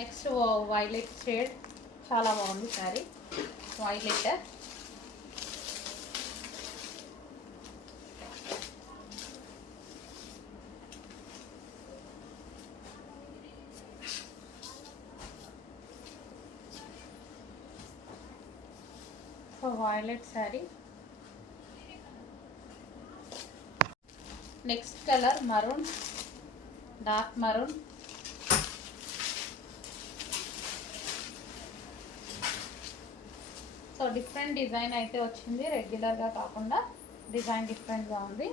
Next violet shade, చాలా బాగుంది sari. Violet violet sari. Next colour maroon, dark maroon. So different design అయితే వచ్చింది, రెగ్యులర్గా కాకుండా డిజైన్ డిఫరెంట్గా ఉంది.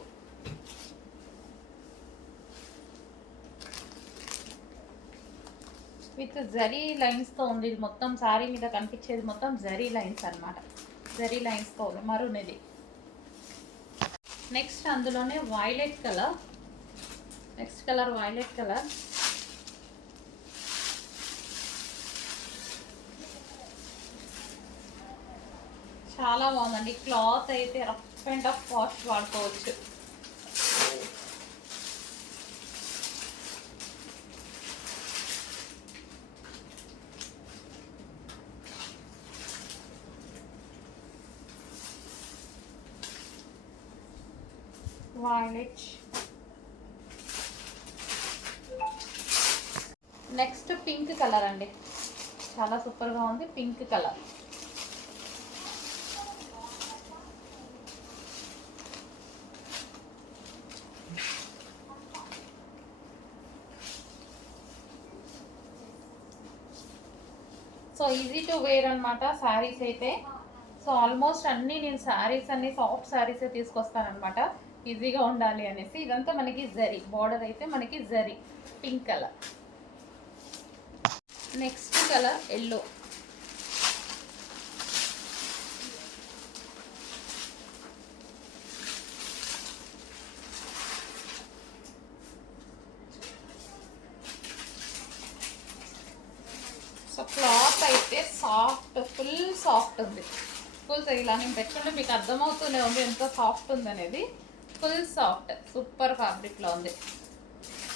విత్ జరీ లైన్స్తో ఉంది. ఇది మొత్తం శారీ మీద కనిపించేది మొత్తం జరీ లైన్స్ అనమాట. జరీ లైన్స్తో ఉంది మరూన్ ఇది. నెక్స్ట్ అందులోనే violet colour. Next colour violet colour. చాలా బాగుందండి. క్లాత్ అయితే రఫ్ అండ్ టఫ్ వాష్ వాడుకోవచ్చు. వైలెట్. నెక్స్ట్ పింక్ కలర్ అండి, చాలా సూపర్గా ఉంది pink colour. So easy to wear అనమాట శారీస్ అయితే. సో ఆల్మోస్ట్ అన్నీ నేను శారీస్ అన్ని సాఫ్ట్ శారీసే తీసుకొస్తానమాట, ఈజీగా ఉండాలి అనేసి. ఇదంతా మనకి జరీ బార్డర్ అయితే మనకి zari pink colour. Next colour yellow. So cloth అయితే సాఫ్ట్, ఫుల్ సాఫ్ట్ ఉంది. ఫుల్ ఇలా నేను పెట్టుకుంటే మీకు అర్థమవుతూనే ఉంది ఎంత సాఫ్ట్ ఉంది అనేది. ఫుల్ సాఫ్ట్ సూపర్ ఫ్యాబ్రిక్లో ఉంది.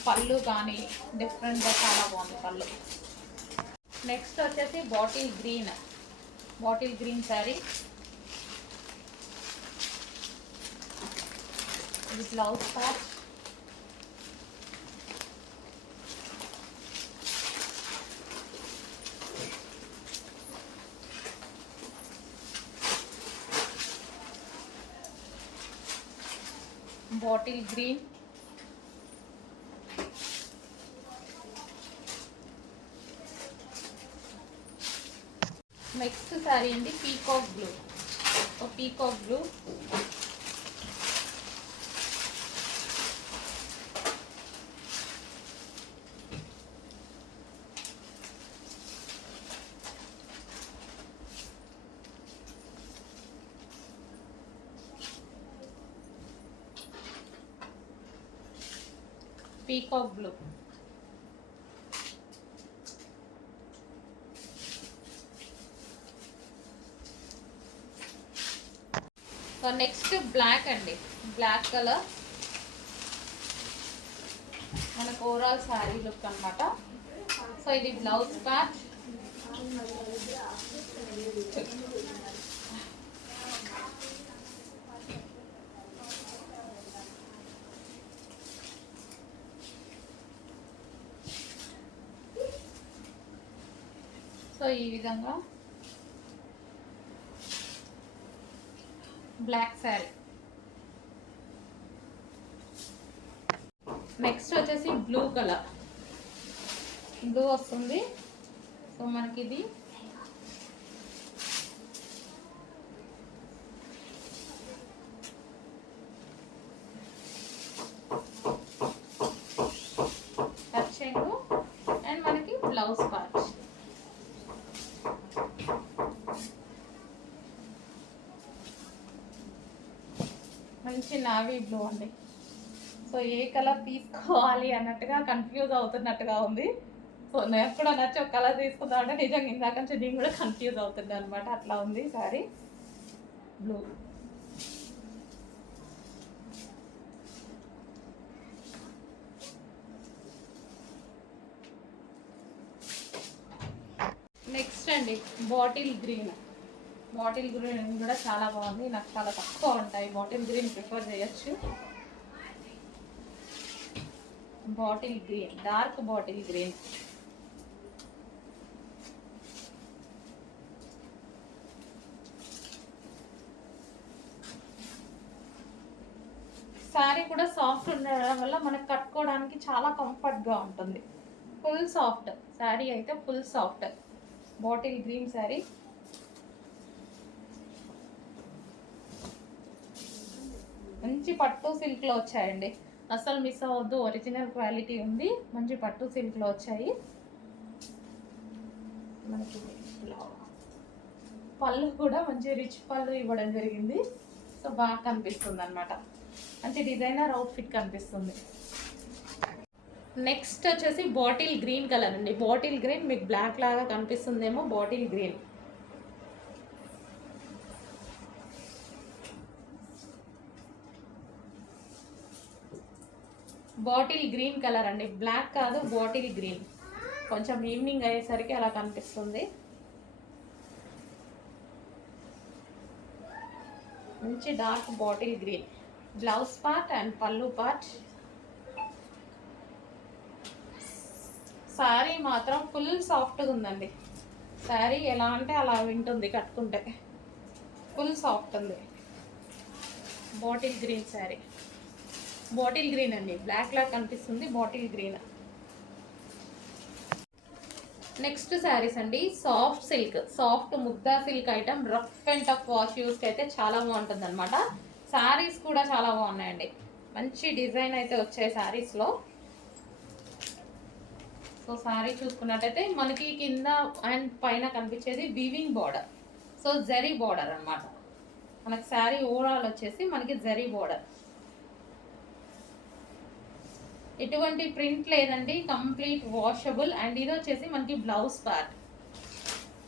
పళ్ళు కానీ డిఫరెంట్గా చాలా బాగుంది పళ్ళు. నెక్స్ట్ వచ్చేసి bottle green, bottle green sari. ఇది blouse part. Bottle green. Next sari అండి peacock blue. Peacock blue. Peacock blue. So next black అండి, బ్లాక్ కలర్ మనకు ఓవరాల్ శారీ లుక్ అనమాట. సో ఇది బ్లౌజ్ ప్యాచ్. సో ఈ విధంగా బ్లాక్ శారీ. నెక్స్ట్ వచ్చేసి బ్లూ కలర్, బ్లూ వస్తుంది. సో మనకి ఇది టచింగ్ అండ్ మనకి బ్లౌజ్ పార్ట్. మంచి నావీ బ్లూ అండి. సో ఏ కలర్ తీసుకోవాలి అన్నట్టుగా కన్ఫ్యూజ్ అవుతున్నట్టుగా ఉంది. సో నాకు కూడా నచ్చి ఒక కలర్ తీసుకుందాం అంటే నిజంగా ఇందాక నుంచి నేను కూడా కన్ఫ్యూజ్ అవుతుంది అనమాట. అట్లా ఉంది సారీ బ్లూ. అండి బాటిల్ గ్రీన్ కూడా చాలా బాగుంది. నాకు చాలా తక్కువ ఉంటాయి, బాటిల్ గ్రీన్ ప్రిఫర్ చేయొచ్చు. Bottle green, dark bottle green. Sari కూడా సాఫ్ట్ ఉండడం వల్ల మనకు కట్టుకోవడానికి చాలా కంఫర్ట్గా ఉంటుంది. ఫుల్ సాఫ్ట్ శారీ అయితే full soft. Bottle green sari. మంచి పట్టు సిల్క్లో వచ్చాయండి, అసలు మిస్ అవ్వద్దు. ఒరిజినల్ క్వాలిటీ ఉంది, మంచి పట్టు సిల్క్లో వచ్చాయి. మనకి పళ్ళు కూడా మంచి రిచ్ పళ్ళు ఇవ్వడం జరిగింది. సో బాగా కనిపిస్తుంది అనమాట, మంచి డిజైనర్ అవుట్ఫిట్ కనిపిస్తుంది. నెక్స్ట్ వచ్చేసి బాటిల్ గ్రీన్ కలర్ అండి. బాటిల్ గ్రీన్ మీకు బ్లాక్ లాగా కనిపిస్తుందేమో, bottle green. Bottle green colour అండి, బ్లాక్ కాదు, బాటిల్ గ్రీన్. కొంచెం ఈవినింగ్ అయ్యేసరికి అలా కనిపిస్తుంది. మంచి dark bottle green. Blouse part and పళ్ళు పార్ట్. శారీ మాత్రం ఫుల్ సాఫ్ట్గా ఉందండి. శారీ ఎలా అంటే అలా వింటుంది కట్టుకుంటే, ఫుల్ సాఫ్ట్ ఉంది. Bottle green sari, bottle green అండి, బ్లాక్ లాగా కనిపిస్తుంది, బాటిల్ గ్రీన్. నెక్స్ట్ శారీస్ అండి, సాఫ్ట్ సిల్క్, సాఫ్ట్ ముద్దా silk item. Rough and tough wash యూస్కి అయితే చాలా బాగుంటుంది అనమాట. శారీస్ కూడా చాలా బాగున్నాయండి, మంచి డిజైన్ అయితే వచ్చాయి శారీస్లో. సో శారీ చూసుకున్నట్టయితే మనకి కింద అండ్ పైన కనిపించేది వీవింగ్ బార్డర్. సో జరీ బార్డర్ అనమాట. మనకి శారీ ఓవరాల్ వచ్చేసి మనకి జరీ బార్డర్. ఎటువంటి ప్రింట్ లేదండి, కంప్లీట్ వాషబుల్. అండ్ ఇది వచ్చేసి మనకి బ్లౌజ్ పార్ట్.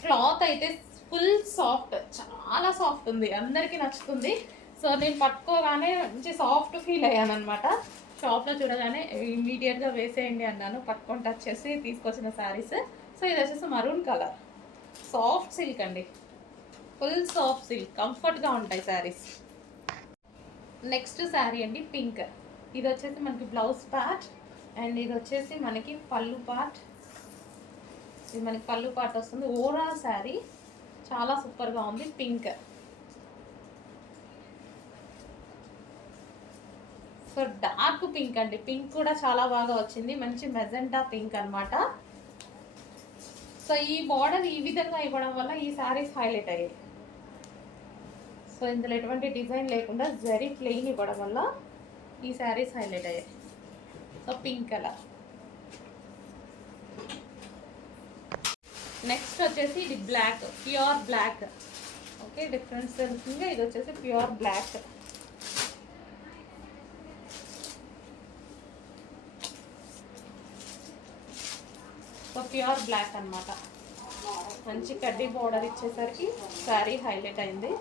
క్లాత్ అయితే ఫుల్ సాఫ్ట్, చాలా సాఫ్ట్ ఉంది, అందరికీ నచ్చుతుంది. సో నేను పట్టుకోగానే మంచి సాఫ్ట్ ఫీల్ అయ్యాను అనమాట. షాప్లో చూడగానే ఇమీడియట్గా వేసేయండి అన్నాను, పట్టుకొని టచ్ చేసి తీసుకొచ్చిన శారీస్. సో ఇది వచ్చేసి మరూన్ కలర్, సాఫ్ట్ సిల్క్ అండి, ఫుల్ సాఫ్ట్ సిల్క్, కంఫర్ట్గా ఉంటాయి శారీస్. నెక్స్ట్ శారీ అండి పింక్. ఇది వచ్చేసి మనకి బ్లౌజ్ పార్ట్ అండ్ ఇది వచ్చేసి మనకి పళ్ళు పార్ట్. ఇది మనకి పళ్ళు పార్ట్ వస్తుంది. ఓవరాల్ శారీ చాలా సూపర్గా ఉంది, పింక్. సో డార్క్ పింక్ అండి, పింక్ కూడా చాలా బాగా వచ్చింది, మంచి మెజెంటా పింక్ అనమాట. సో ఈ బార్డర్ ఈ విధంగా ఇవ్వడం వల్ల ఈ శారీస్ హైలైట్ అయ్యాయి. సో ఇందులో ఎటువంటి డిజైన్ లేకుండా జరీ ప్లెయిన్ ఇవ్వడం వల్ల ఈ శారీస్ హైలైట్ అయ్యాయి. So pink colour. నెక్స్ట్ వచ్చేసి ఇది black, pure black. Okay, difference తెలుస్తుంది. ఇది వచ్చేసి pure black. So pure black అనమాట, మంచి కడ్డీ బోర్డర్ ఇచ్చేసరికి శారీ హైలైట్ అయింది.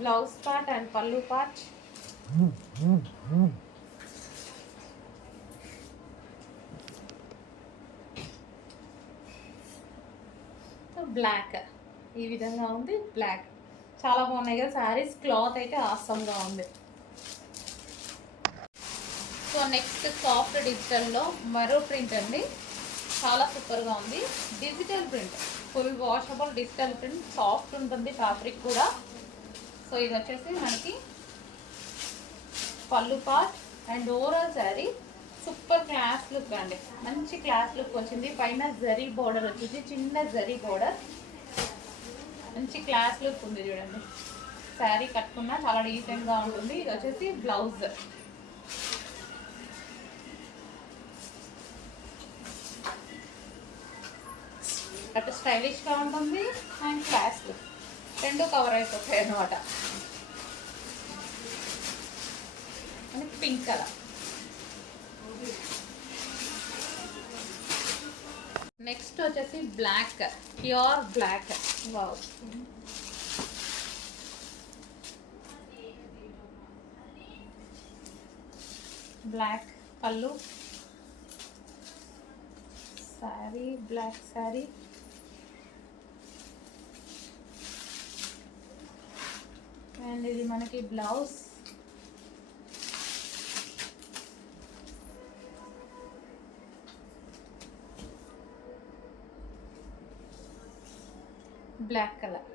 బ్లౌజ్ పార్ట్ అండ్ పళ్ళు పార్ట్. బ్లాక్ ఈ విధంగా ఉంది, బ్లాక్. చాలా బాగున్నాయి కదా శారీస్, క్లాత్ అయితే ఆసమ్గా ఉంది. సో నెక్స్ట్ సాఫ్ట్ డిజిటల్లో మరో ప్రింట్ అండి, చాలా సూపర్గా ఉంది. Digital print, full washable digital print, soft ఉంటుంది ఫ్యాబ్రిక్ కూడా. సో ఇది వచ్చేసి మనకి పళ్ళు part and overall sari super class look అండి, మంచి క్లాస్ లుక్ వచ్చింది. పైన జరీ బోర్డర్ వచ్చింది, చిన్న జరీ బోర్డర్, మంచి క్లాస్ లుక్ ఉంది చూడండి. శారీ కట్టుకున్నా చాలా డీసెంట్గా ఉంటుంది. ఇది వచ్చేసి బ్లౌజ్. అటు స్టైలిష్గా ఉంటుంది అండ్ క్లాస్ లుక్, రెండు కవర్ అయిపోతాయి అన్నమాట. Pink colour. నెక్స్ట్ వచ్చేసి black, pure black. Wow, black పళ్ళు శారీ, బ్లాక్ శారీ. అండ్ ఇది మనకి బ్లౌజ్. Black colour.